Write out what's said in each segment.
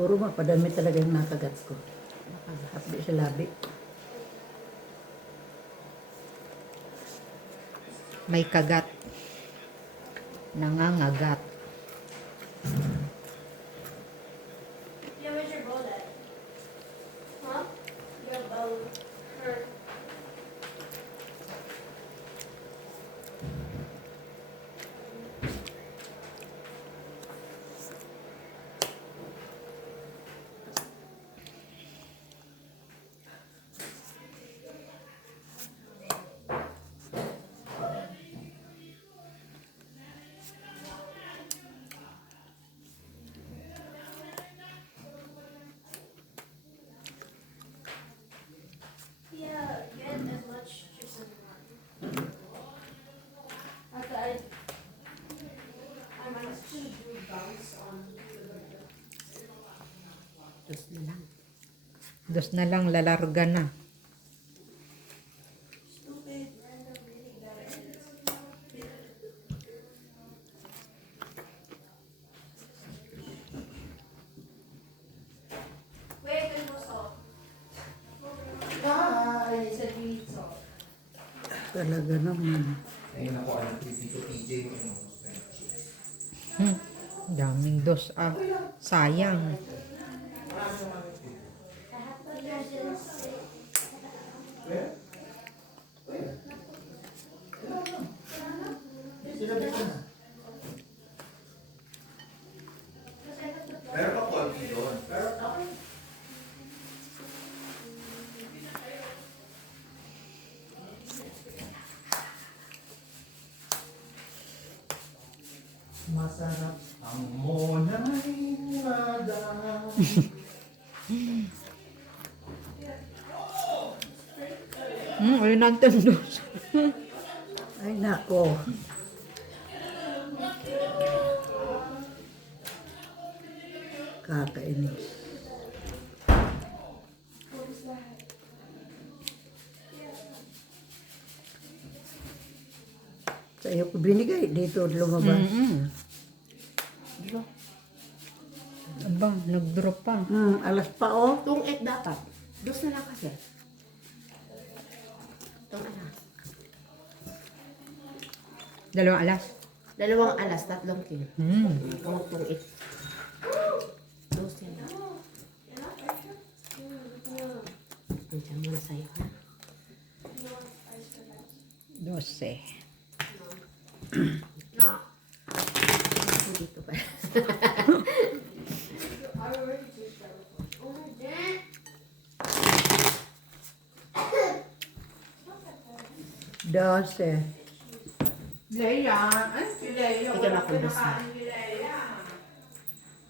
Puro mapadami talaga yung nakagat ko. Hapdi sa labi. May kagat. Nangangagat. Yeah, where's your bowl at? Huh? Your bowl. Her. Yeah, get as much chips as you want. After I managed to do bounce on the burger. Dos na lang. Dos na lang, lalarga na. Stupid random really guys. Wait, there's no salt. Guys, I need salt. Talaga naman. Ayun ako, alam ko dito PJ mo yun. Daming dos. Ah, sayang. Meron pa konti doon. Masarap ang monay madam. Ayun natin dos. Ay, nako. Kakainis. Sa iyo ko binigay. Dito lumabas. Aba, nag-drop pa. Alas pa oh. Itong 8 dapat. Dos na lang kasi. Itong alas. Dalawang alas. 2 alas, 3 kilo. Itong 8. Dos yan lang. Nandiyan muna sa'yo, ha? 12. Dito pa. Dose. Leia, ay si Leia, Ikaw wala na kung pinakain ni Leia.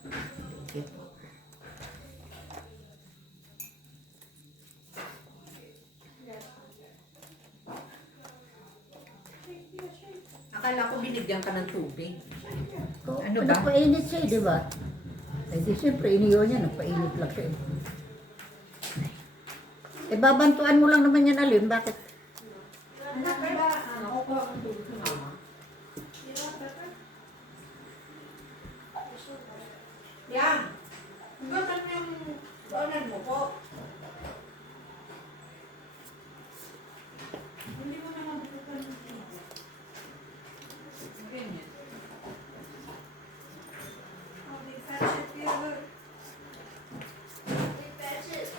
Thank you po. Akala ko binigyan ka ng tubig. Ano ba? Nagpainit siya, di ba? Ay, di siyempre, iniyo niya, nagpainit lang siya. Eh, babantuan mo lang naman yan, Alin. Bakit? Anak, ba, kukuha kong tubig sa mama. Yan. Hanggang yung doonan mo po. Hindi mo naman bukutan ng tubig. Ganyan. Oh, they fetch it the other. They fetch it.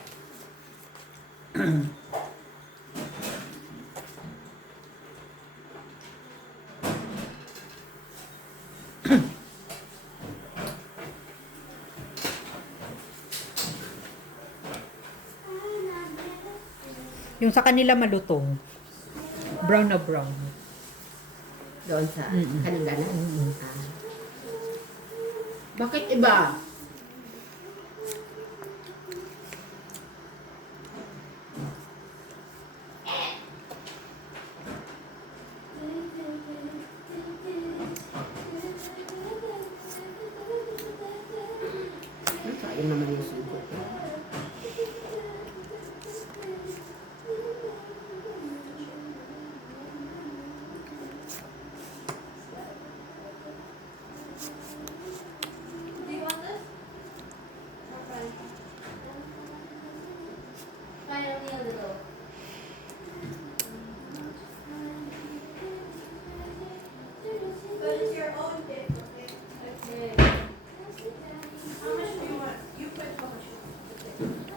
Yung sa kanila malutong. Brown na brown. Doon sa kanila na. Bakit iba? Sayang naman yung sugo. Do you want this? mine only a little. But it's your own dip, okay? Okay. How much do you want? You put how much you want.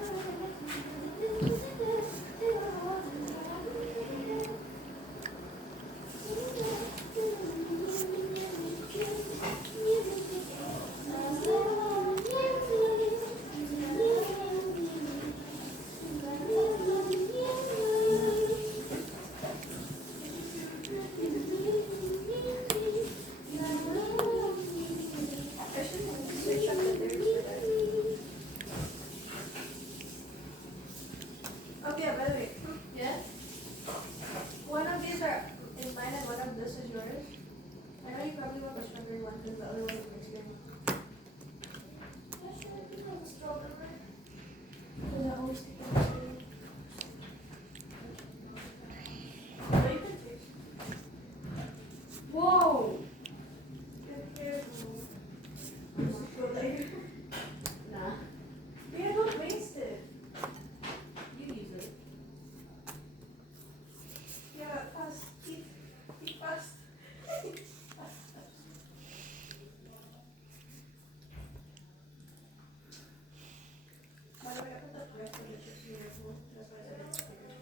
I should switch up the lyrics for that. Okay, by the way, Yes? one of these are in mine and one of this is yours. I know you probably want the strawberry one because the other one is Mexican. Because I always take the strawberry. No, you can taste. Whoa! Be careful. This is for later. Nah. Yeah, don't waste it. You use it. Yeah, fast. Keep fast. By the way, I put the rest of the chips in your bowl. That's why I said it's bigger.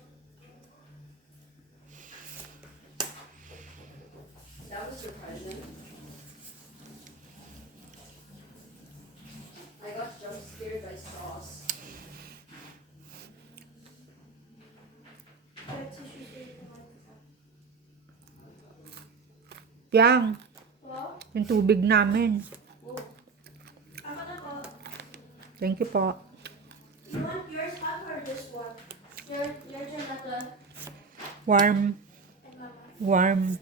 That was surprising. I got jump scared by sauce. That tissue paper one. Yang, Hello? yung tubig namin. Oh, I'm gonna call. Thank you po. You want yours hot or this one? your Janetta. Warm. And mama. Warm.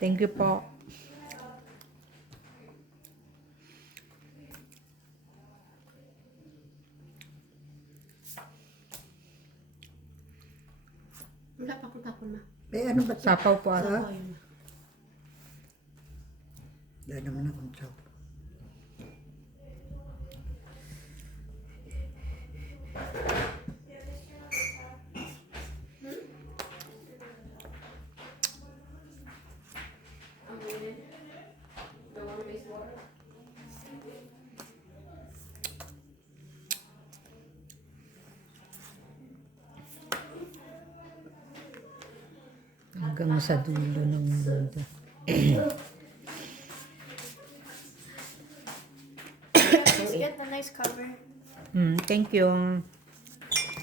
Thank you po. Wala pa akong tapon na. Eh, ano ba ito? Sapaw po ata. Sabaw yun. Wala naman akong sapaw. Yeah, this one is hot. I'm waiting. Don't want to waste water. Hanggang sa dulo ng mundo. Please get the nice cover. Thank you.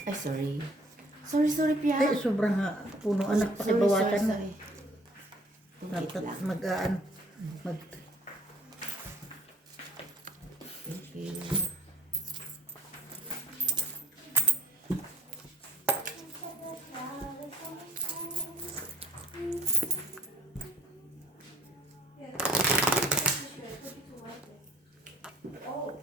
Ay, sorry. Sorry, Pia. Eh, sobrang puno anak pakibawasan mo. sorry. Tungkit lang. Mag Thank you. Yeah, this tissue. I put it to wipe it. Oh.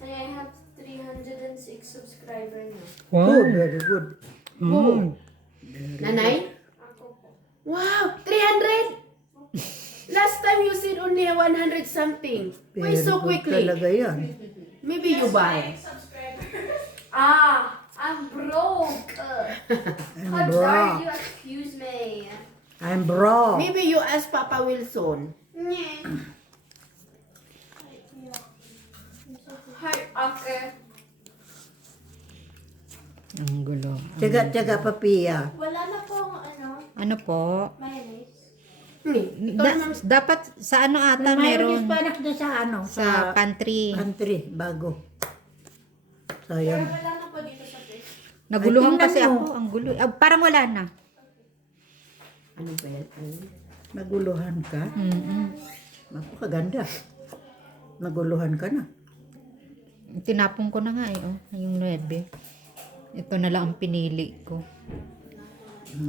And I have 306 subscribers now. Oh, very good. Oh. Nanay? Ako po. Wow, 300! Last time you said only 100 something. Why Very so good quickly? talaga yan. Maybe you buy. I'm broke. How I'm dare broke. you accuse me? I'm broke. Maybe you ask Papa Wilson. Hi, okay. Ang gulo. Tiyaga-tiyaga pa, Pia. Wala na pong Ano po? mayonnaise. Ito naman. Dapat sa ano ata Mayroon meron? pa na doon sa ano? Sa pantry. Country, bago. Pero Sayang. wala na po dito sa fish. Naguluhan Ay, tingnan kasi mo. ako. Ang gulo. Parang wala na. Ano ba yan? Naguluhan ka? Napakaganda. Naguluhan ka na. Tinapon ko na nga eh. Oh, yung 9. Ito na lang ang pinili ko.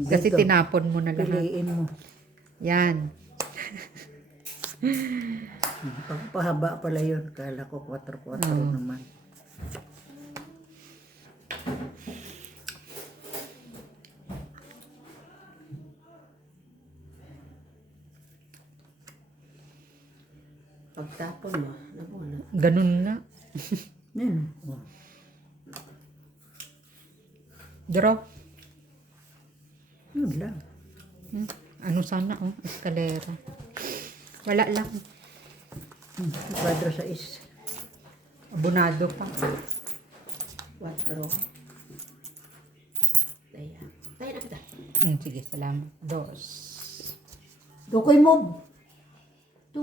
Kasi Dito, tinapon mo na lahat. piliin mo. Yan. Pahaba pala yun. Kala ko 4-4 naman. Pagtapon mo, nabunot. Ganun na. Yan. Oh. Draw. Yun lang. Ano sana oh? Eskalera. Wala lang. Kwadro sa is. Abunado pa. 4. Daya. Daya na kita. Sige, salamat. 2. Dukoy mo. To.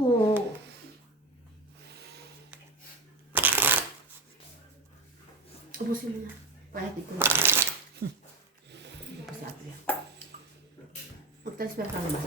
Ubusin mo na. Kahit ito. Hindi ko sabi yan. Mag-transfer ka naman.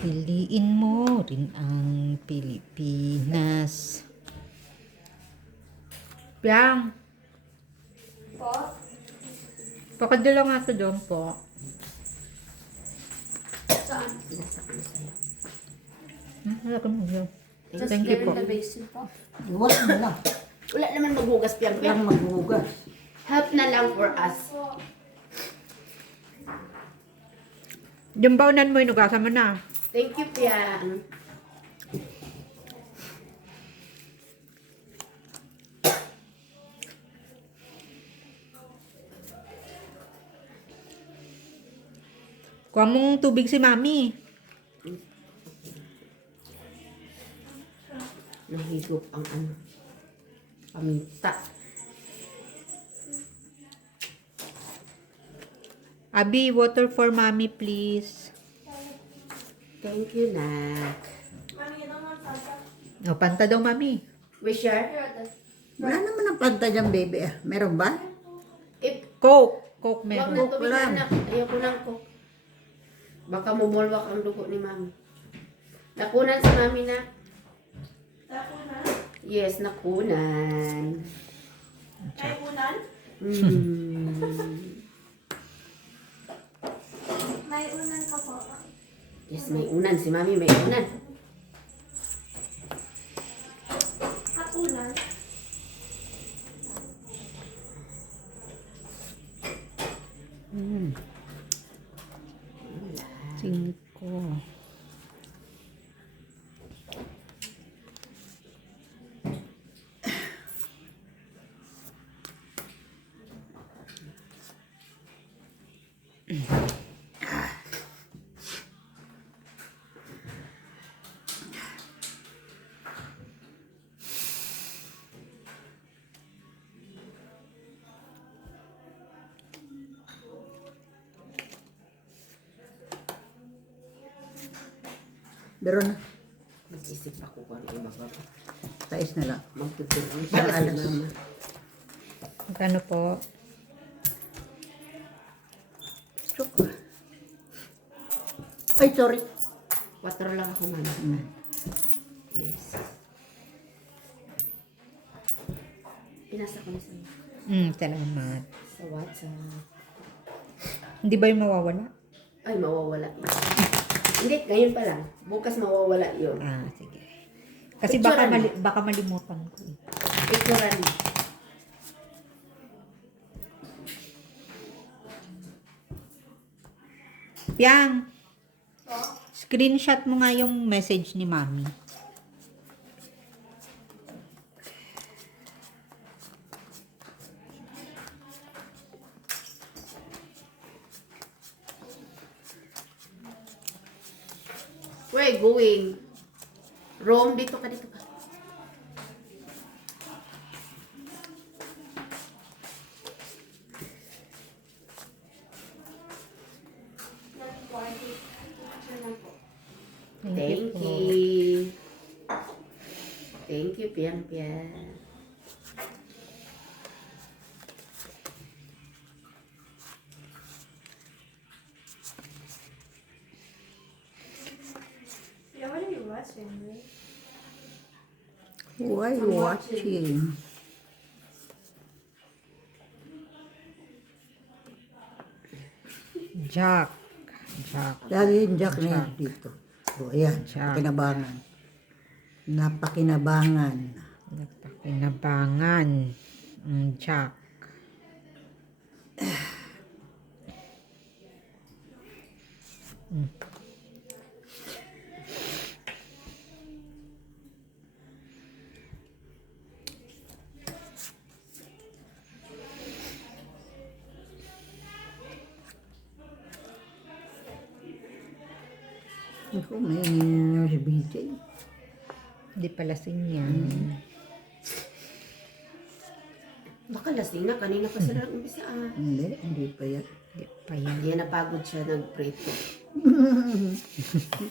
Piliin mo rin ang Pilipinas. Piang, Po? pakadala nga ito doon po. Saan? Wala ka mo dyan. Just Thank you here po. in the basin po. Iwas mo na. Wala naman maghugas piyang Lang maghugas. Help na lang for us. Yung baunan mo, inugasan mo na. Thank you, Piang. Kuha mong tubig si Mami. Nahigop ang ano. Paminta. Abi, water for Mami, please. Thank you, Nak. Mami, you don't want Fanta? O, panta daw, Mami. We share? Here, this. Wala naman ang panta dyan, baby. Ah. Meron ba? If, Coke. Coke wag meron. na tubig na, lang. Nak. Ayoko ng coke. Baka mumulwak ang dugo ni Mami. Nakunan si Mami na. Tapunan? Yes, nakunan. Ay, unan? May unan ka po. Yes, may unan. Si Mami may unan. Hapunan? Mm. 5. Pero na, Mag-isip ako kung ano iba pa. tais na lang. Magtutulong Isang para sa alas. mama. Magkano po? Chok. Ay, sorry. 4 lang ako, mama. Mm. Yes. Pinasa ko na sa'yo. Salamat. Sa WhatsApp. Hindi ba yung mawawala? Ay, mawawala yun. Hindi, ngayon pa lang. Bukas mawawala yun. Ah, sige. Kasi Picturean baka malimutan ko. Picturean mo. Piang, screenshot mo nga yung message ni Mami. Where going? Rome, dito ka, dito ka. Thank po. you. Thank you, Pian Pian. Yeah, what are you watching, right? Why watching? Jack. Jack. Lagi yung Jack na yan dito. O, ayan. Jack. Pakinabangan. Napakinabangan. Napakinabangan. Jack. Ako, may si BJ. Hindi pala yan. Baka lasing na, kanina pa sila nag-umpisa. Hindi pa yan. Hindi pa yan. Yan, napagod siya, nag-prito.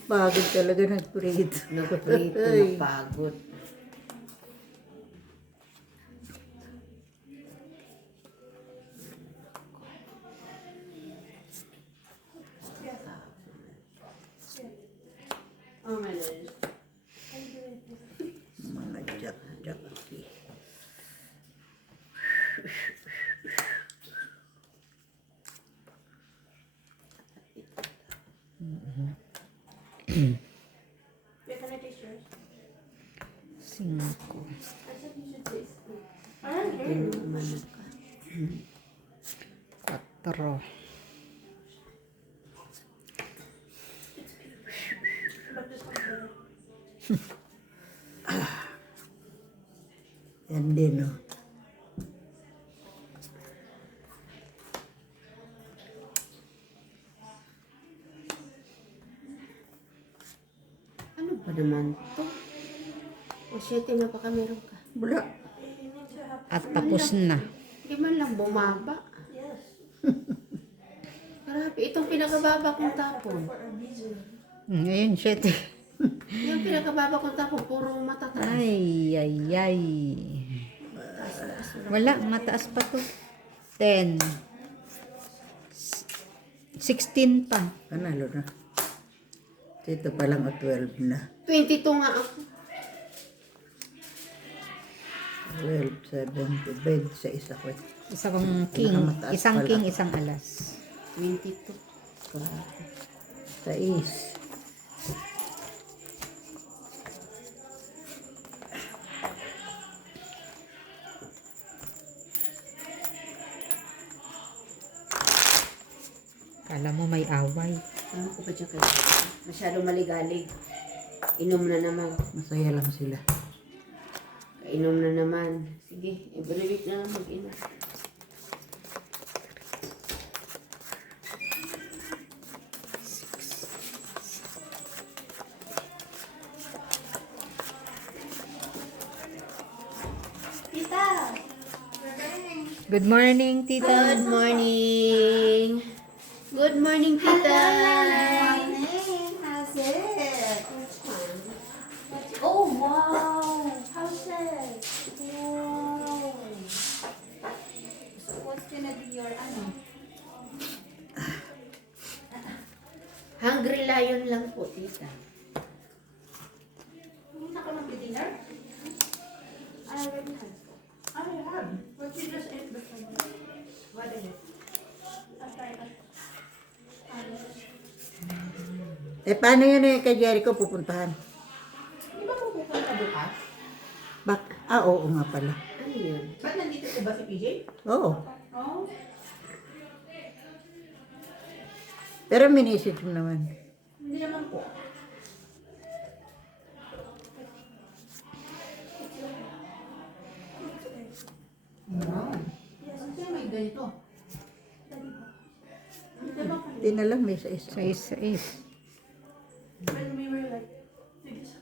Pagod talaga nag-prito. Nag-prito, Ay. napagod. Oh my gosh. Mga Jack. Wait, can I taste yours? 5. I said you should taste it. I don't hear Yan you. naman ka. 4. But this one's better. Yan din, no? Ano ba naman to? O, 7 na pa ka meron ka. Wala. You need to have. At tapos na. Hindi man lang bumaba. Yes. Grabe, itong pinakababa kong tapon. For a reason. Ngayon, 7. Yung pinakababa kong tapon, puro matataas. Ay. Wala, mataas pa to. 10. 16 pa. Panalo na. Dito pa lang o 12 na. 22 nga ako. 12, 7, bed sa isa ko. Isa kong king. Pinakamataas Isang pala. king, isang alas. 22. Grabe. Sa is. Kala mo may away. Ano ko ba dyan kayo? Masyadong maligalig. Inom na naman. Masaya lang sila. Kainom na naman. Sige, every week na lang mag-inom. Tita! We're going. Good morning, tita. Good morning! Good morning, tita! How's it? Wow! Houses! Wow! So what's gonna be your ano? Hungry Lion lang po, tita. Hindi na ka mag-dinner? I already had. I have. But you just ate before. What is it? I'll try it. Eh, paano yun eh, kay Jericho pupuntahan? Di ba pupunta bukas? Oo nga pala. Ano yun? Ba't nandito ko ba si PJ? Oo. Oh? Pero minisip mo naman. Hindi naman po. Wow. Kasi may ganito. Di na lang may isa-isa. Sa is. When we were like, maybe sa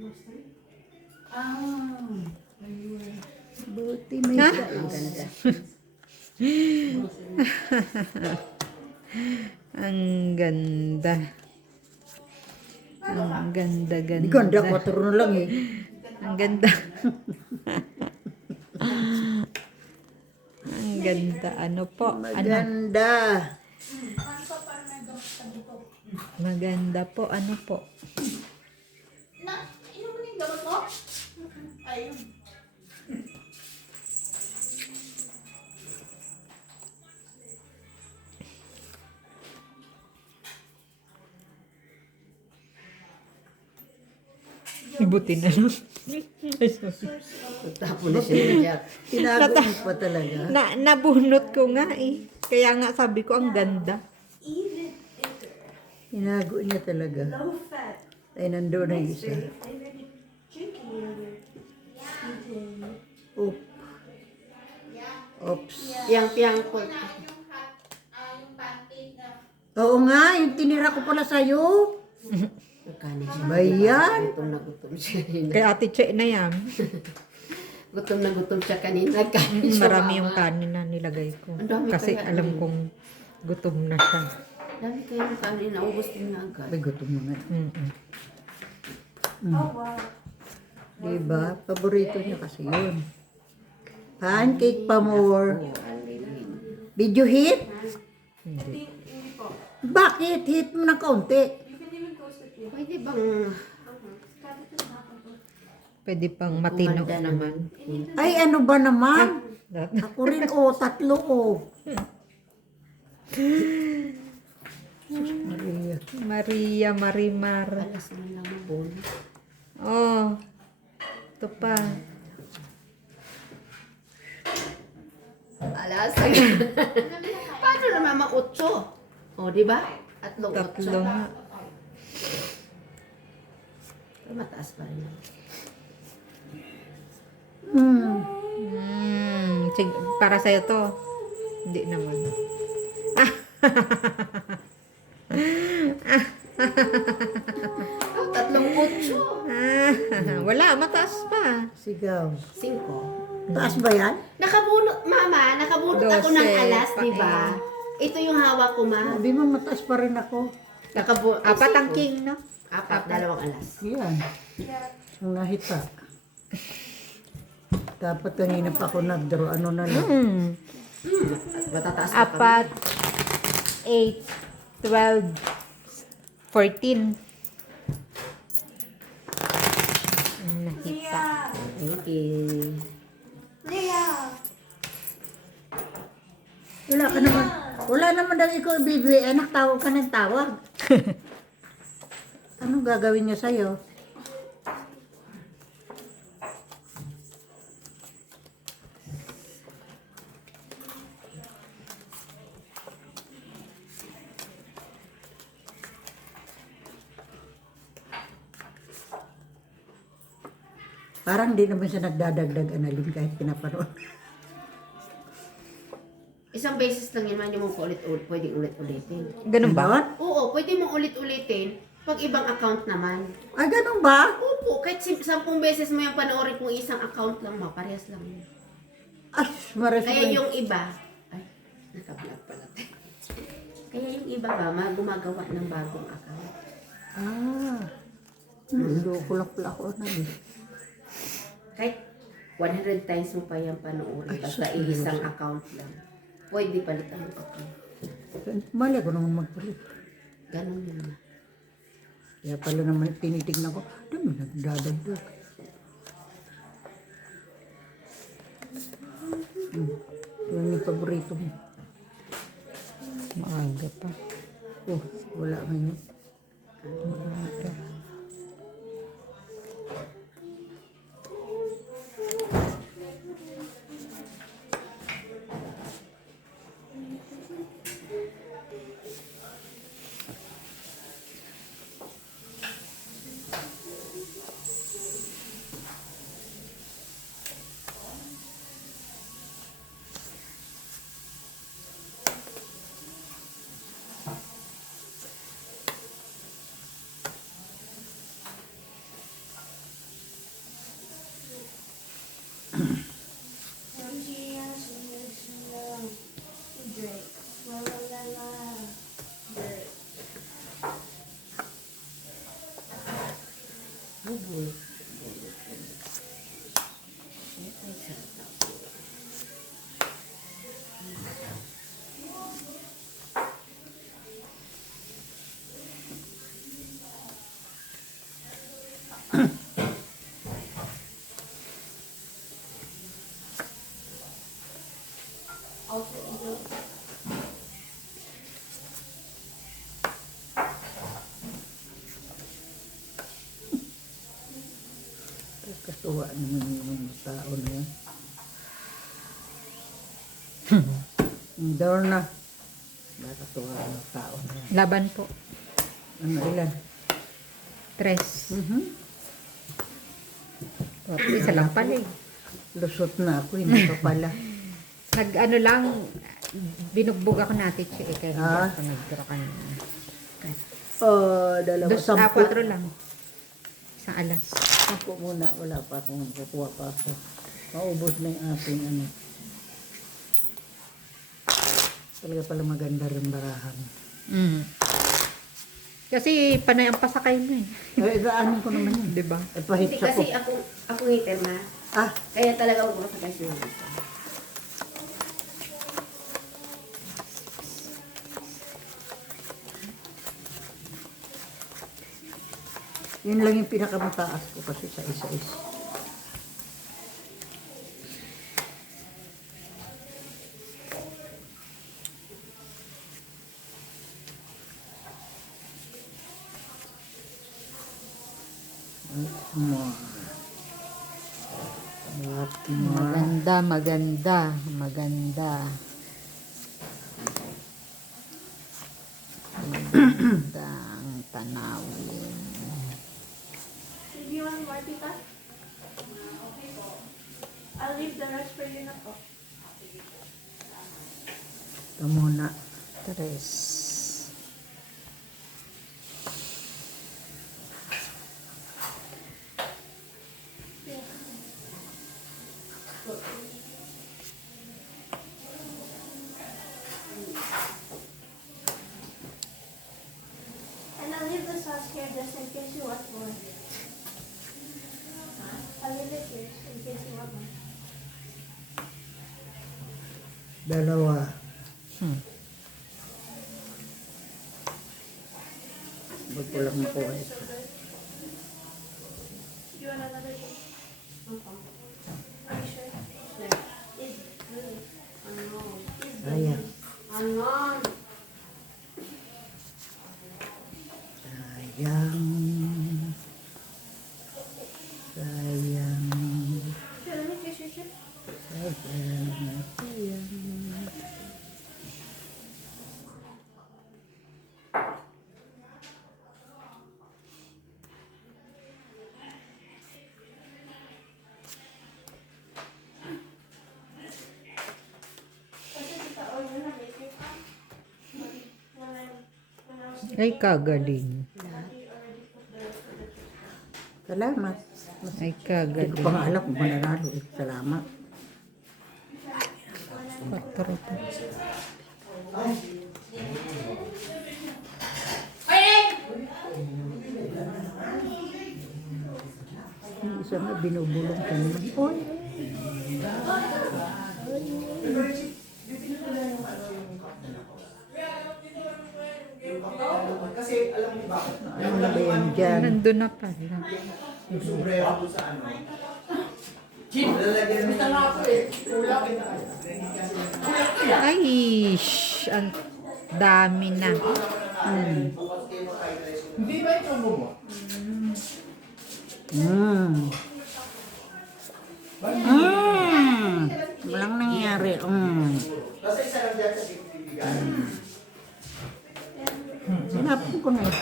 mostly. Ah. Buti may Ha? Ang isa-isa. Ang ganda. Ang ganda, Di ganda. ganda, 4 na lang eh. Ang ganda. Ang ganda. Ano po? Ano? Maganda. Maganda po. Ano po? Na, inom mo na yung gamot mo? Ayun. Ibutin na lang. Tapos na siya ni Jack. Tinago mo pa talaga. Nabunot ko nga eh. Kaya nga sabi ko ang ganda. Even if Tinago niya talaga. low fat, Ay, nandun na yung next isa. day, I already drinking yogurt. Eating. Oop. Oops. Piyang-piyang po. Oo nga, yung tinira ko pala sa'yo. Nagkanin siya. Bayan. Gutom na gutom siya. Kay Ate Che na yan. Gutom na gutom siya kanina. Nagkanin siya. Marami yung mama. kanin na nilagay ko. Ang dami Kasi kaya alam yun. kong gutom na siya. Dami kayong kanin. Naubos din na agad. May gutom na nga. Mm-mm. Oh, wow. Diba? Paborito niya kasi yun. Pancake pa more. Oo, alin. Video hit? Hindi po. Bakit? Hit mo ng kaunti. You can even toast it here. Pwede bang Cut it in half of it. Pwede pang matino. kumanda naman? Ay, ano ba naman? Ako rin, 3 Maria. Maria Marimar. Alas na lang ang bonus. Oh. Ito pa. Alas. Paano naman ma-8? O, di ba? Tatlo. Nga. Mataas pa rin. Para sa'yo to. Hindi naman. Tatlong 8. Wala, mataas pa. Sigaw. 5. Taas ba yan? Nakabunot, mama. Nakabunot ako ng 12, alas, di ba? Ito yung hawak ko, ma. Sabi mo, mataas pa rin ako. Apat ang king, no? 4, 2 alas. Yan. Ang nahita. Dapat kanina pa ako nag-draw. Ano na lang. Matataas na kami. 4, 8, 12, 14. Ang nahita. Thank you. Leah! Wala ka naman. Wala naman daw ikaw ibibigay. Anak, tawag ka ng tawag. Anong gagawin niya sa'yo? Parang di naman siya nagdadagdag analin kahit pinapanood. Isang beses lang yun, hindi mo po ulit-ulit. Pwedeng ulit-ulitin. Ganun ba? Ganon? Oo, pwede mo ulit-ulitin pag ibang account naman. Ay, ganun ba? Opo, kahit 10 beses mo yung panoorin kung isang account lang mo, parehas lang yun. Ay, maras Kaya yung iba, ay, naka-vlog pala. Kaya yung iba ba, gumagawa ng bagong account. Ah. Hindi ko pala ako na eh. Kahit 100 times mo pa yan panoorin. Basta isang account lang. Pwede palitan mo account. Mali ko naman magpalit. Ganon yun na. Kaya pala naman tinitignan ko, dami nagdadagdag. Ito yung paborito mo. Maaga pa. Oh, wala ngayon. Maaga. Drake. La la la la. Drake. Also, ego. Katuwa naman yung mga tao na yan. Door na. Nakatuwa ang mga tao na yan. Laban po. Ano ilan? 3. Mhm. Isa lang pala eh. Lusot na ako, hindi pa pala. Nag-ano lang, binugbog ako natin siya eh. Kaya hindi Ah. ako nag-draw kanina. Dalawa. 4 lang. Isang alas. Sampu muna, wala pa akong kukuha pa ako. Maubos na yung ating ano. Talaga pala maganda rin barahan. Mm. Kasi panay ang pasakay mo eh. Ay, gaanin ko naman yun. Diba? Ay, pahit Hindi sa ko. kasi ako ngiter na. Ah, Kaya talaga huwag masakay sa mga ito. yun lang yung pinakamataas ko kasi sa isa-is. More. Lot more. Maganda, maganda, maganda. Maganda ang tanawin. Do you want more, tita? I'll leave the rest for you na po. Ito muna. 3. And I'll leave the sauce here just in case you want more. I'll leave it here in case you want more. Dalawa. Huwag ko lang makuha ito. Do you want another thing? Are you sure? It's good. Ano? Sayang. Ano? Sayang. Sayang. Here, let me kiss your chip. Sayang. Sayang. Kasi tita, oh, you have a cake up. When I was Ay, kagaling. Salamat. Ay, Hindi ko kagaling. pa nga alam kung mananalo. Salamat. 4 to. Isa nga binubulong ka naman. Oy, Kasi alam mo bakit? ano na ba yan dyan? Nandun na pala. Yung sombrero doon sa ano. Lalagyan mo na ako eh. Kulang kita. Ay, ang dami na. Hindi ba yung combo mo? Walang nangyari. Kasi isa lang dyan sa bibigyan. Sinapin ko na ito.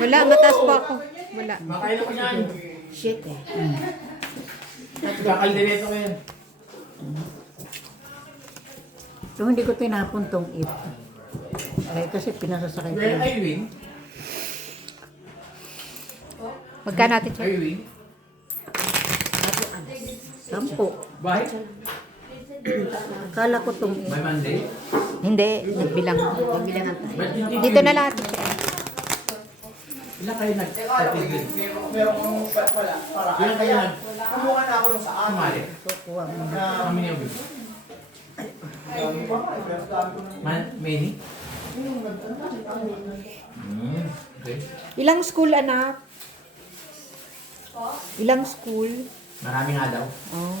Wala, mataas pa ako. Wala. Makain ako niyan. Shit eh. Kakaldireto ko yan. So, hindi ko tinapon tong it. Ay, kasi pinasasakay ko. Well, I win. Magkano natin siya? I win. 10. Bye. Akala ko tong it. By Monday. Hindi, nagbilang. Bilangan tayo. But you Dito na lahat. Ilan kayo nag-tapigil? Meron kong pala. Ilan kayo nag... Kumuha na ako nung sa amali. So, kuha mo na. Kami niya bin. Many? Okay. Ilang school, anak? Ilang school? Marami nga daw. Oh.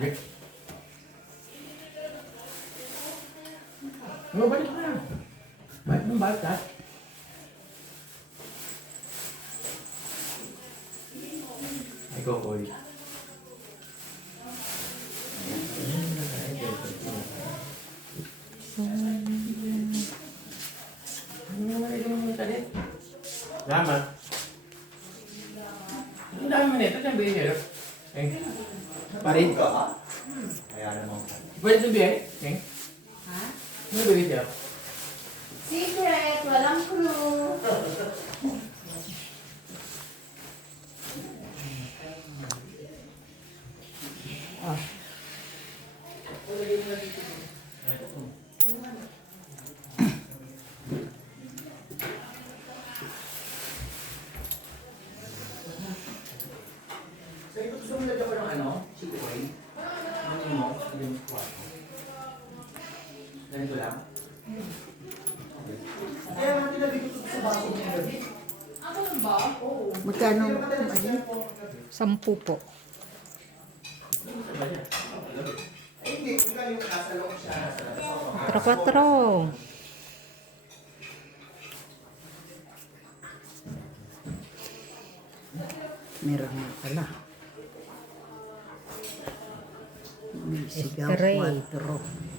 Okay. Balik na. Balik mo, balik ha. Ay, Kokoy. Salamat. Ang dami mo nito, saan ba yun yun? Parin ka ha? Kaya naman. Pwede sabihin? Ha? Ano ba yun? Secret, walang clue. Sa ito, gusto mo lagyan ko ng ano? Chicoy? Ano mo? Yung kwarto. Ganito lang? Okay. Kaya nga tinabi ko sa baso mo yung gabi. Magkano? Ayun. 10 po. Ay, hindi. Kung yung nasa loob siya, nasa labas. 4-4. Meron nga pala. May sigaw Estray. 4.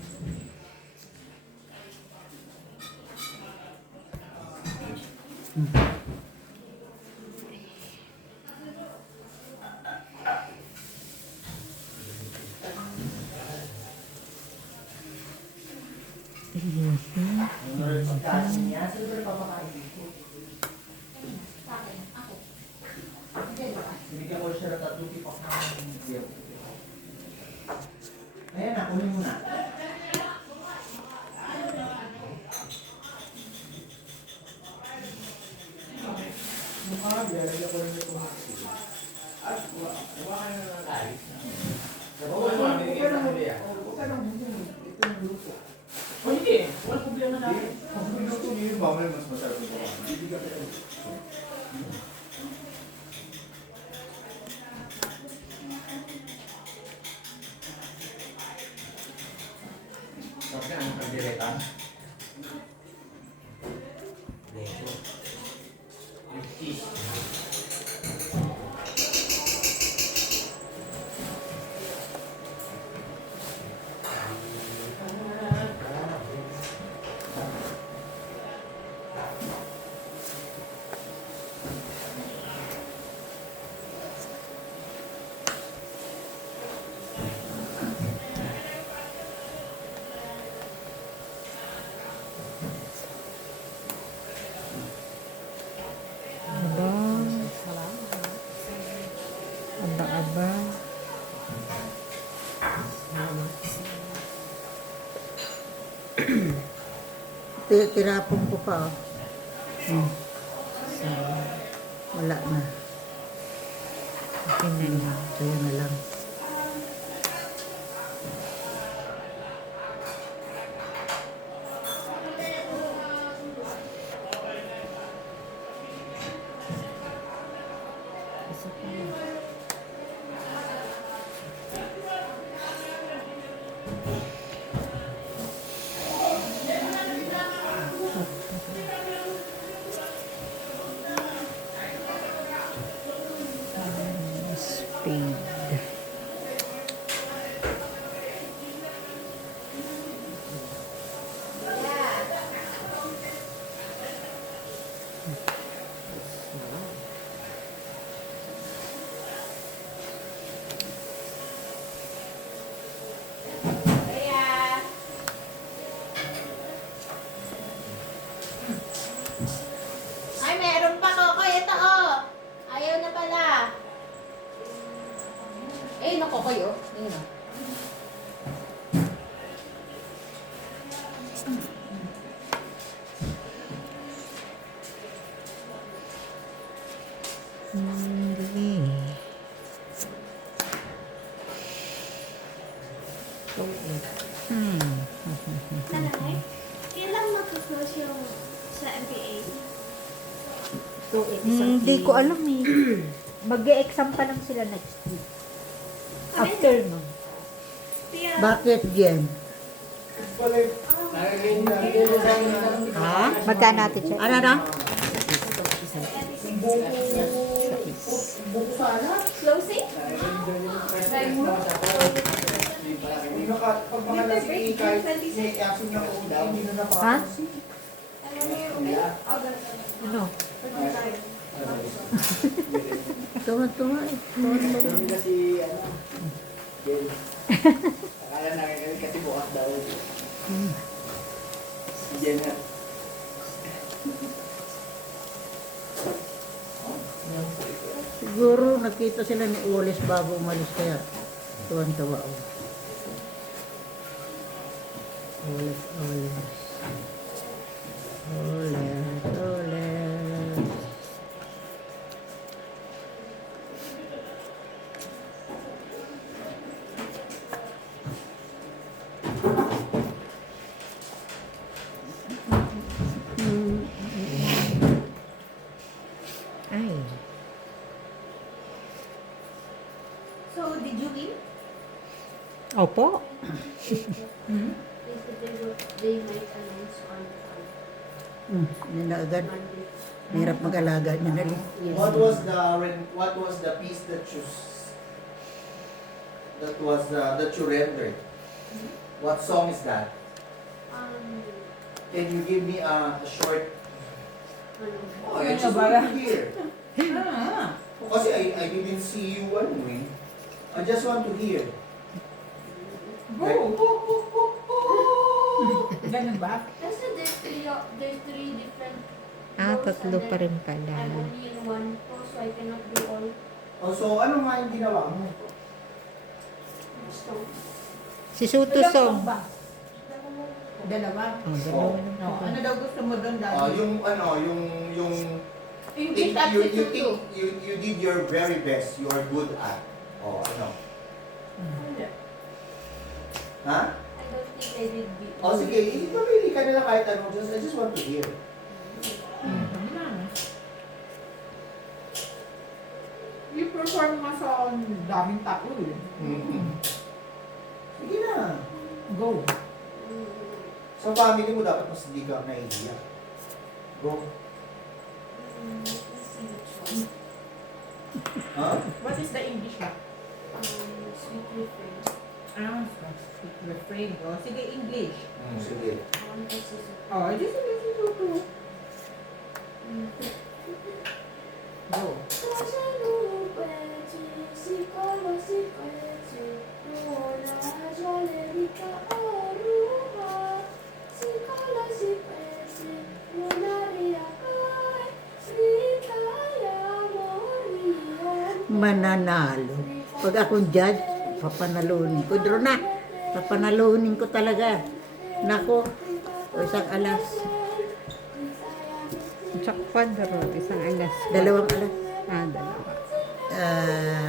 Pagkasin niya, sino ba papakain dito? Binigyan ko siya ng 3 pipak ng beer. Ayan na, kunin mo na. Mukha, bilalagyan ko rin ito. At, huwag ka na ng tayo. Huwag ka nang bumili. Ito yung luto. O hindi, walang problema na. Pag binuto niyo yung bawal, mas masarap ito. Bibigyan kayo. Sabi ang pagdiretan. Aba. Tirapon ko pa. Oh. So, wala na. Okay na lang. Kaya na lang. Isa pa lang. Speed. Ay, meron pa Kokoy. Ito, oh. Ayaw na pala. Eh, no, Kokoy, oh. Ayun, oh. Hindi. Nanay, kailan mag-close yung sa MPA? Hindi ko alam eh. Mag-e-exam pa lang sila next week. After nun. Tia, Bakit yan? Ha? Magkano natin siya? Ano na? closing? Pag mga nasi kahit may asin na ulam, hindi na Ha? napakasin. Ano? Tuwa-tuwa eh. Kami kasi, Jen. Akala namin kami kasi bukas daw. Si Jen nga. Siguro nakita sila ni Ulis bago umalis kaya tuwan-tuwa ako. Ulis. Ay. So, did you win? Opo. They might announce on Yun na agad. Monday. Mahirap mag-alaga niya na rin. Yes. What was the piece that you rendered? What song is that? Can you give me a short? Oh, I just want to hear. Kasi I didn't see you ano eh. I just want to hear. Ganun ba? Kasi there's three different Ah, roles tatlo and pa then rin pala. I'm only in one post, so I cannot do all. Oh, so ano nga yung ginawa mo? Gusto. Si Suto Song. Dalawa. Oh, dalawa lang No, pala. ano daw gusto mo doon dati? Yung English think at you si think you did your very best. You are good at. Oh, ano? Ha? I don't think I did be. Oh, sige, mamili ka nila kahit ano. I just want to hear. You perform nga sa daming tao eh. Sige na. Go. Sa family mo dapat mas hindi ka naiiyak. Go. Let's see which one. Ha? What is the English ba? Sweet refrain. Sweet refrain. O, sige, English. Sige. This is Oh, this is Suto. Go. Mananalo. Pag akong judge, papanalunin ko. Drona, papanalunin ko talaga. Nako, o isang alas. Tsaka kwadro, isang alas. Dalawang alas. Dalawa.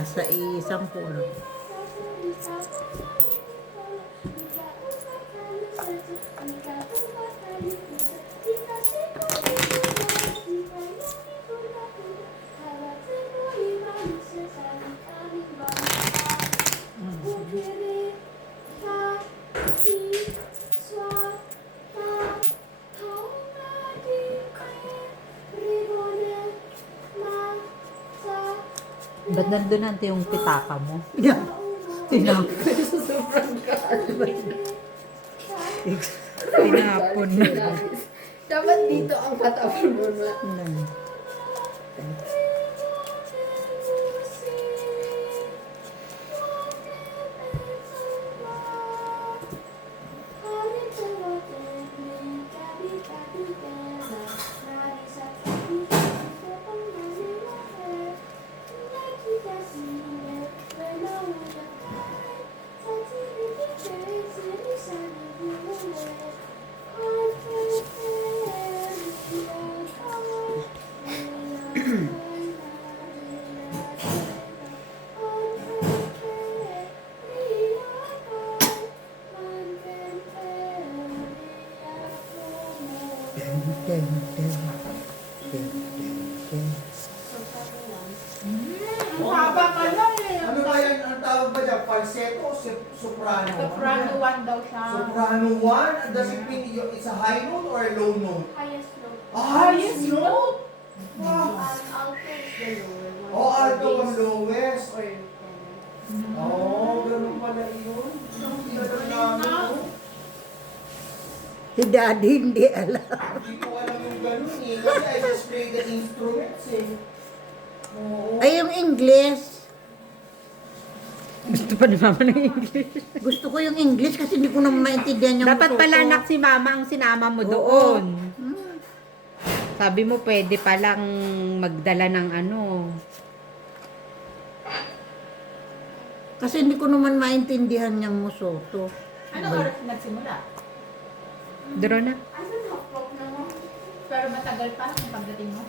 Sa isang puno. Ba't nandun natin yung pitaka mo? Yan. Tinapon na. Dapat dito ang katapon mo na. Ang haba ka lang eh. Ano ba yan? Ang tawag ba dyan? Falsetto o soprano? Soprano 1 daw siya. Soprano 1? Does it mean it's a high note or a low note? Highest note. Highest note? Alto is the lower one. Oh, alto ang lowest. Or tenor. Oh, ganun pala yun. Hindi na namin. Si Daddy hindi alam. Hindi ko alam yung ganun eh. Kasi I just play the instruments eh. Oo. Ay, yung English. Gusto pa ni Mama ng English. Gusto ko yung English kasi hindi ko naman maintindihan yung Dapat muso pala ko. anak si Mama ang sinama mo Oo. doon. Sabi mo pwede palang magdala ng ano. Kasi hindi ko naman maintindihan yung musoto. Ano oras nagsimula? Duro na. Ano na, pop na mo? Pero matagal pa yung pagdating mo.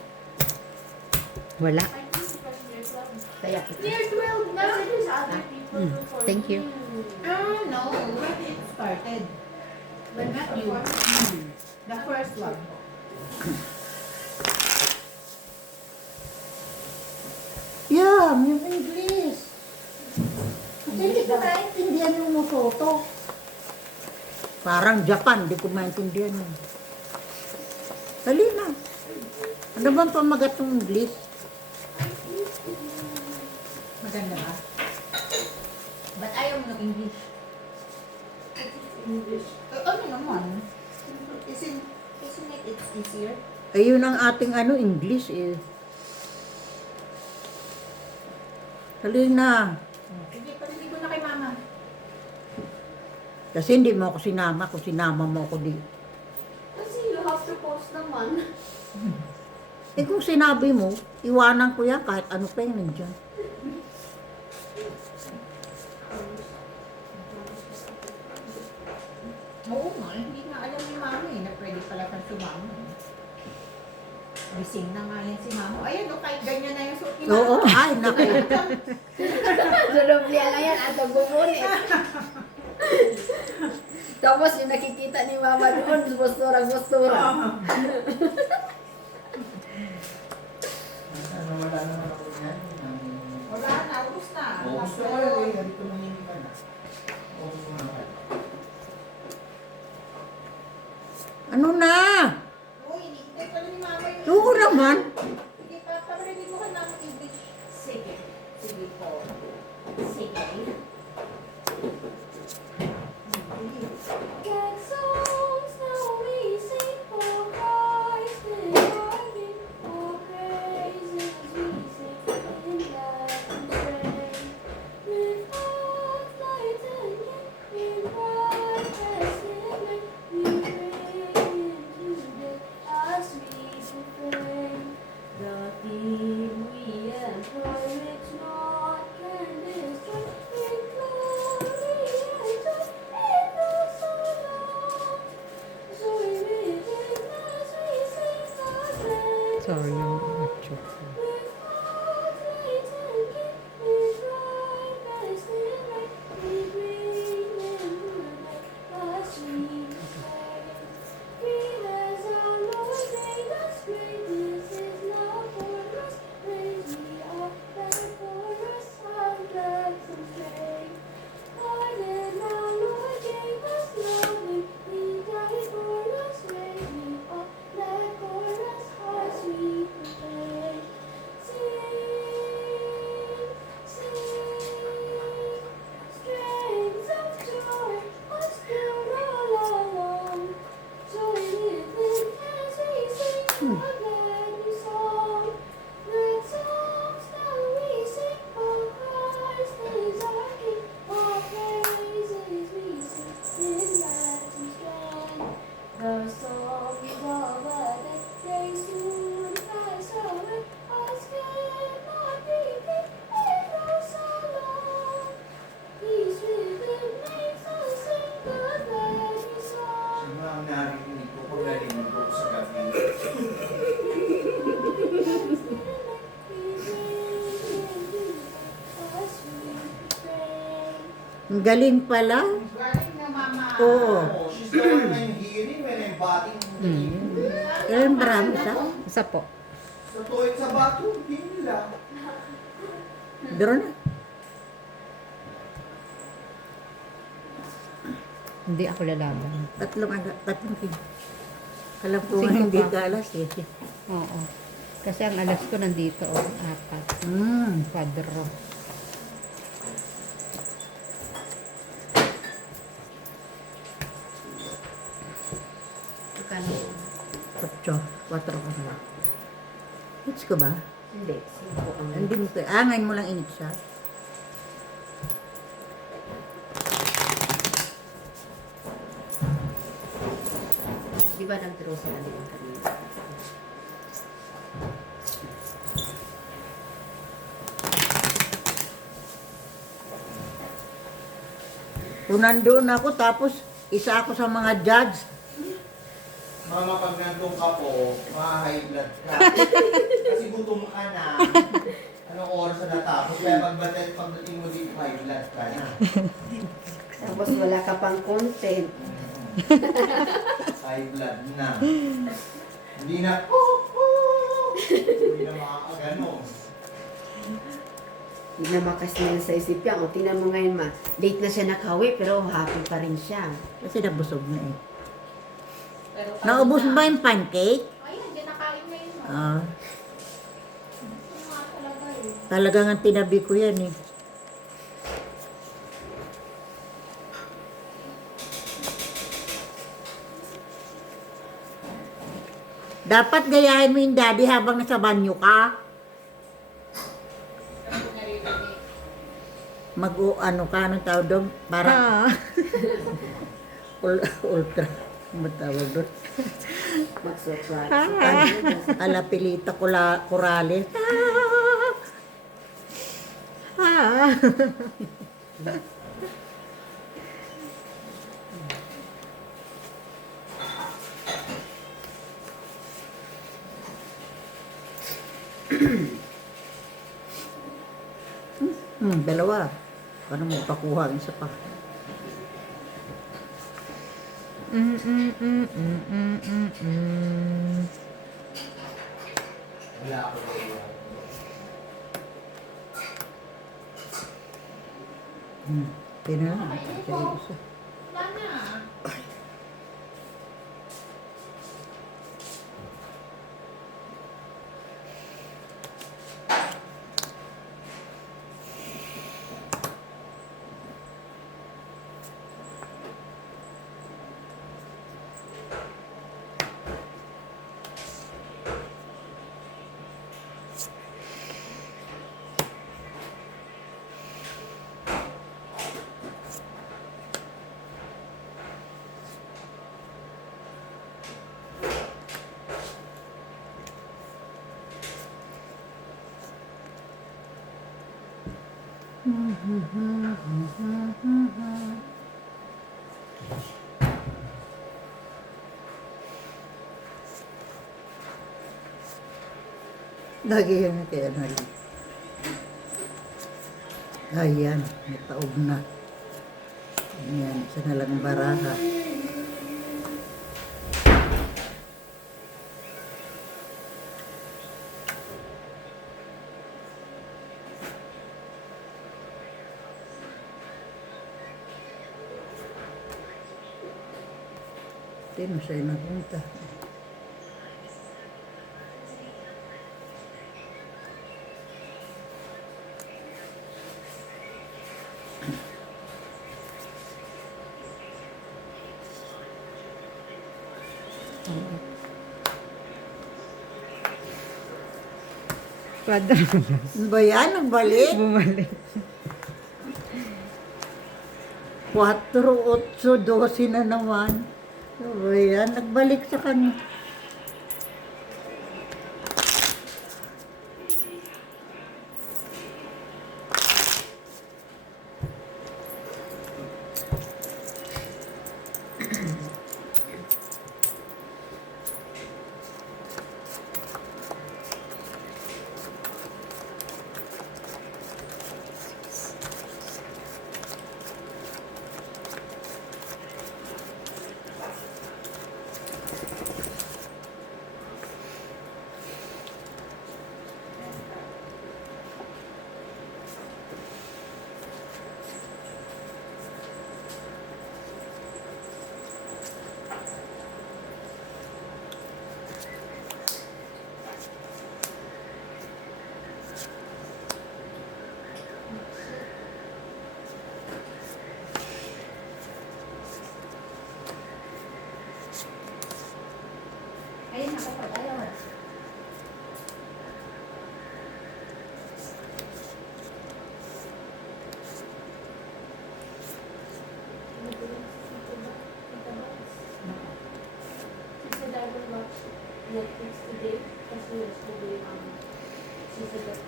Wala. I think it was year 12. Kaya kita. Year 12 na! Kasi there's other people before Thank you. No. When it started. But not you. The first one. Yeah, yung English. Kasi hindi ko maintindihan yung musoto. Parang Japan, hindi ko maintindihan yun. Dali na. Ano bang pamagat ng English? Maganda ba? Ba't ayaw mo ng English? English. Ano naman? Isn't it it's easier? Ayun ang ating English eh. Dali na. Sige, paligo na kay Mama. Kasi hindi mo ako sinama. Kung sinama mo ako di. Kasi you have to post naman. Eh kung sinabi mo, iwanan ko yan kahit ano pa yung nandyan. Oo nga, hindi nga alam ni Mama na pwede pala kang sumama. Gising na nga yan si Mama. Ayan, kahit ganyan na yung suot ni Mama. Oo, ay naku. Durublia na yan at nagbubunit. Tapos yung nakikita ni Mama doon, busturang-busturang. Ano, wala naman ako yan. Wala na, ubus na. Oo, gusto ko yun eh. Halito manimik ka na. Oo, gusto mo naman. Ano na? Oo, iniintay pala ni Mama yung... Oo naman. Sige, paparinig mo ka na ng English. Sige. Sige po. Sige. Get songs now we sing for Christ, and bargain for praises we sing in love and praise. With hearts light and in bright testament, we bring into the as we proclaim the theme we employ, which not can destroy. In glory and joy, in the sunlight. Sayang ang atyo. Strings of joy are still all along. Joy within as we sing a glad new song. Glad songs that we sing for Christ is our King. All praises we sing in mighty strong. The songs of a day, they soon pass away. Us cannot repeat, it goes so long. Peace within makes us sing the glad new song. Sino ang narinig ko pag narinig ko sa gabi? Ang galing pala. Galing na mama. Oo. Oh, she's the one na yung hearing when I'm batting. Ilan marami siya? Isa po. Sa toilet sa bathroom, hindi lang. Biro na. Hindi ako lalaban. Tatlong kin. Alam ko Singko nga hindi pa. ka alas eh. Oo. Kasi ang alas ko nandito, 4. Kwadro. Magkano? 4 ka na. Hits ko ba? Hindi, 5 ang Hindi mo kaya. Ngayon mo lang init siya. Di ba nag-draw sila din kanina? Kung nandun ako, tapos isa ako sa mga judge. Mama, pag nandun ka po, ma-high blood ka. Kasi gutom ka na. Anong oras na natapos? Kaya pagdating mo dito, high blood ka na. Tapos wala ka pang content. High blood na. Hindi na, hindi na makakaganon. Hindi na makasnel sa isip yan. O, tingnan mo ngayon ma. Late na siya nakawi, pero happy pa rin siya. Kasi nabusog na eh. Pero Naubos mo ba yung pancake? ayun, kinakain na yun. Ah, Ano nga talaga eh. talagang ang tinabi ko yan eh. Dapat gayahin mo yung daddy habang nasa banyo ka. Pero kung naririnig. Ano ka, anong tawag doon? Parang ultra. Ano tawag doon? Mag-surprise. Alapilita Corales. Dalawa. Paano mo pakuha ang isa pa? Wala ako na Pina na. Isa. Wala na. Lagi yan kaya nalang. Ayan, may taob na. Ayan, isa na lang ang baraha. Sino siya napunta? Padre, Ano ba yan? Nagbalik? bumalik. 4, 8, 12 na naman. Ano ba yan? Nagbalik sa kanya. Ayun, ako pa tayo. She said I will watch Netflix today kasi yesterday she said that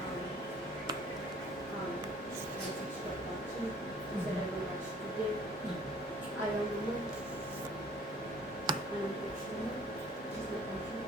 Netflix got watching. She said I will watch today. Ayaw naman. Anong text naman? She's not watching.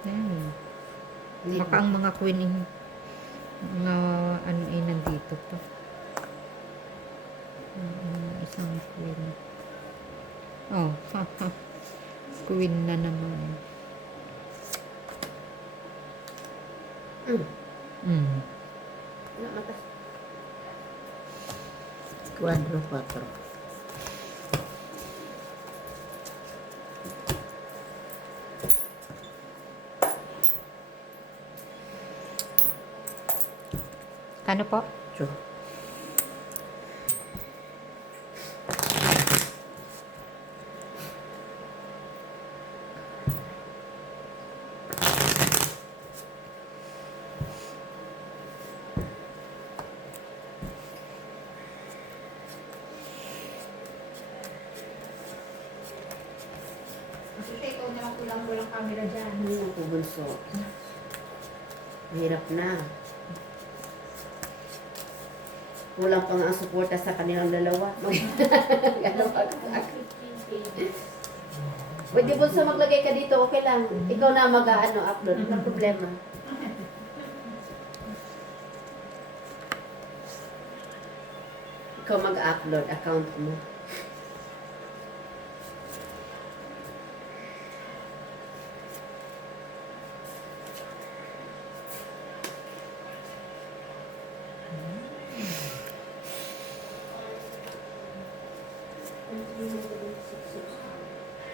Ayan. Baka ang mga queen mga ano ay nandito pa. Isang queen. Oh, haha. Queen na naman. Wala mata. 4. Kano po? So, Kasi ikaw na lang kulang-kulang camera dyan. Ano yung kubulso? Hirap na. Kulang pa nga ang suporta sa kanilang dalawa. Ano ba? 15 pages. Pwede po sa maglagay ka dito, okay lang. Ikaw na upload. Walang problema. Ikaw mag-upload account mo.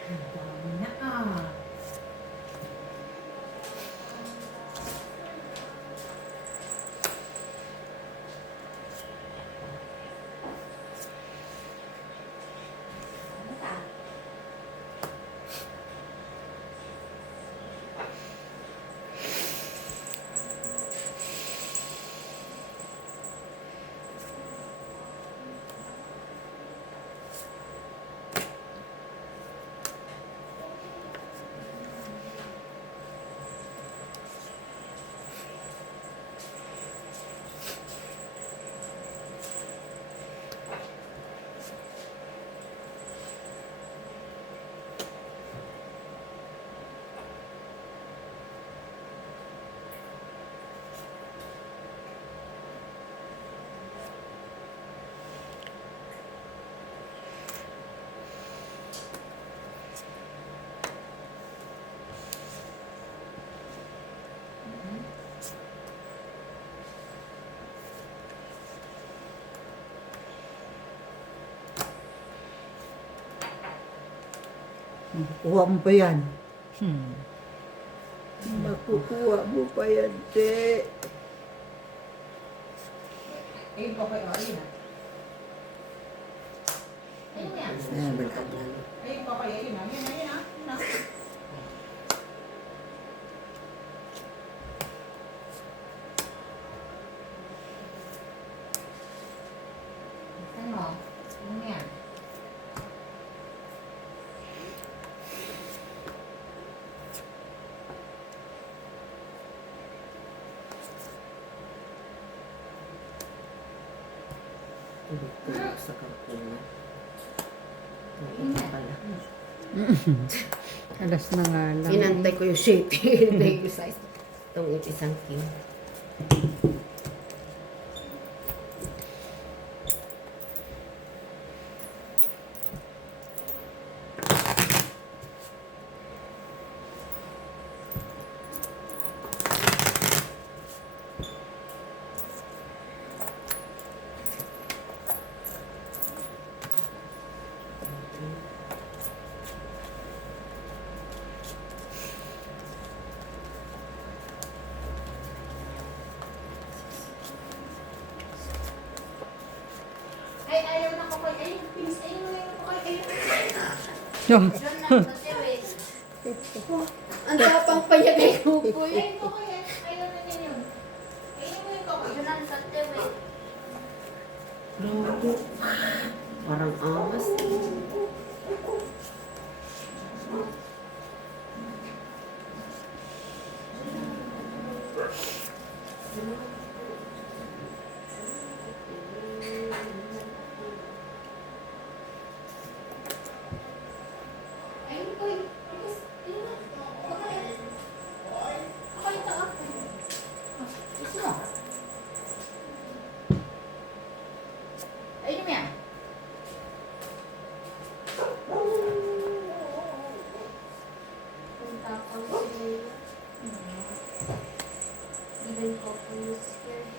Ang dami na ah. Makukuha mo pa yan. Makukuha mo pa yan, te. Ayun pa kayo, ayun ah. Ayun yan. Ayan, balakad na. Ayun pa kayo, ayun ah. Ayun ah. Ayun ah. Ano? Ano yan? Tulog sa kalkula. Ito pala. Alas na nga lang. Inantay ko yung shape. Inantay ko size. Itong isang king. Ay, ayaw na ko kayo. Ayun, please. Ayun mo yung ko kayo. Yung, Diyan lang sa tiwid. Ang tapang pa niya kay Kukoy. Ayun ko kayo. Ayaw na niya yun. Ayun mo yung ko kayo. Diyan lang sa tiwid. Grabe. Parang angas. Ayun ko kayo. Ayun na. Ko kayo. Ako kayo taak. Gusto mo? Ayun mo yan. Ang tapang sila. Even Coco is scared.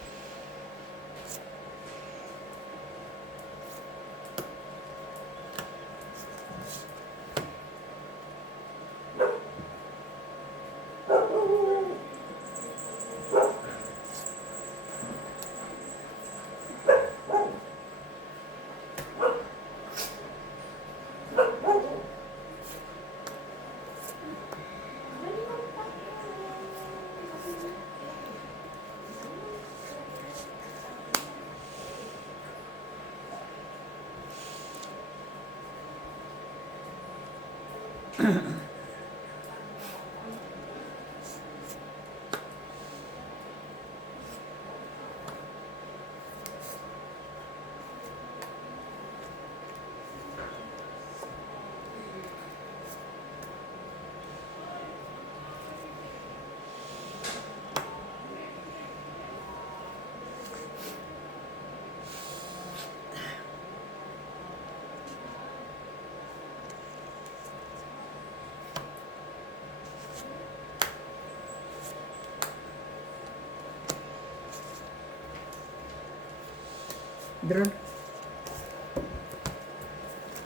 Drone.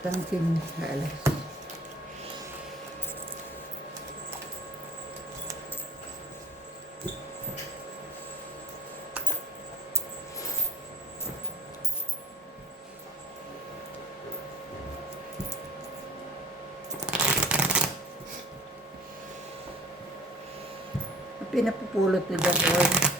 Tangking halas. Pinapupulot nila doon.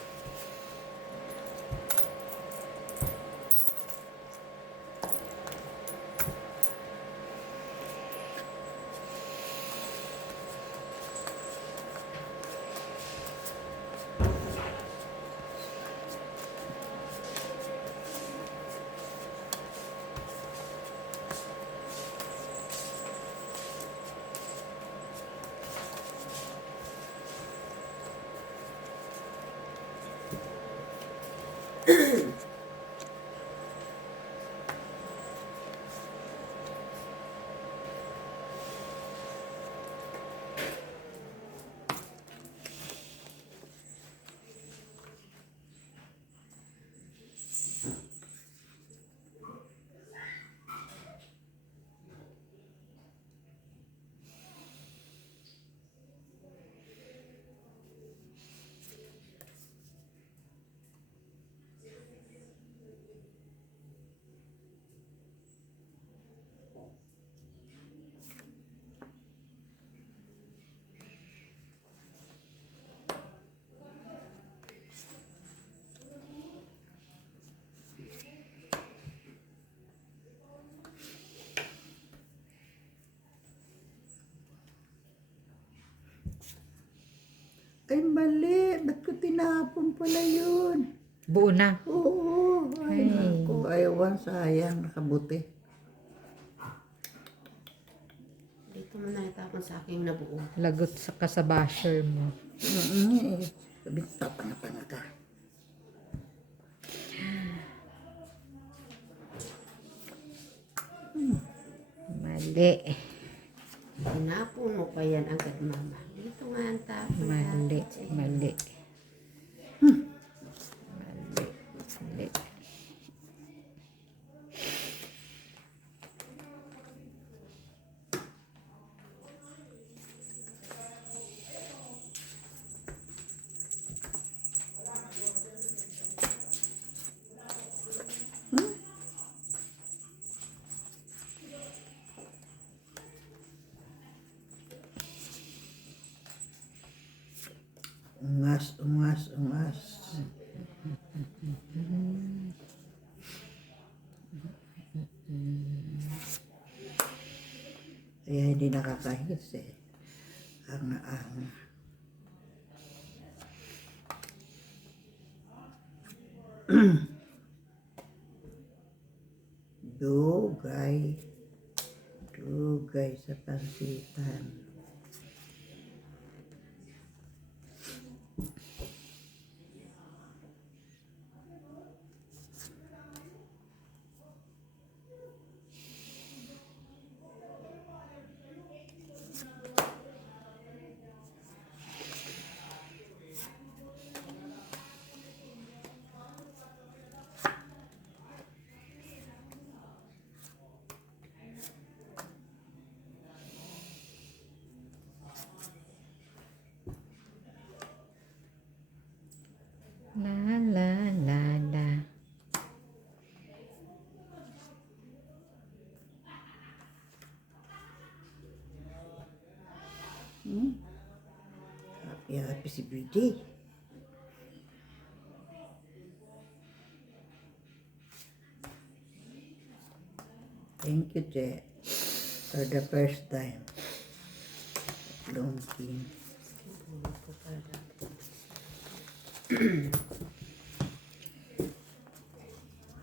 Ay, mali. Ba't ko tinapon pala yun? Buo na. Oo. Ay, Ay. naku. Ayawan, sayang. Nakabuti. Dito mo na itapon sa aking nabuo. Lagot sa kasabasher mo. Sabi, tapanga-tanga ka. Mali. Tinapon mo pa yan agad, mama. Dito nga ang tapon. Mali. natin. Mali. Mali. Mali. Ungas, ungas, ungas. Kaya hindi nakakahis eh. Anga-anga. Dugay. Dugay sa pansitan. La la la la. Happy si BD. Thank you, Che. For the first time. Long King.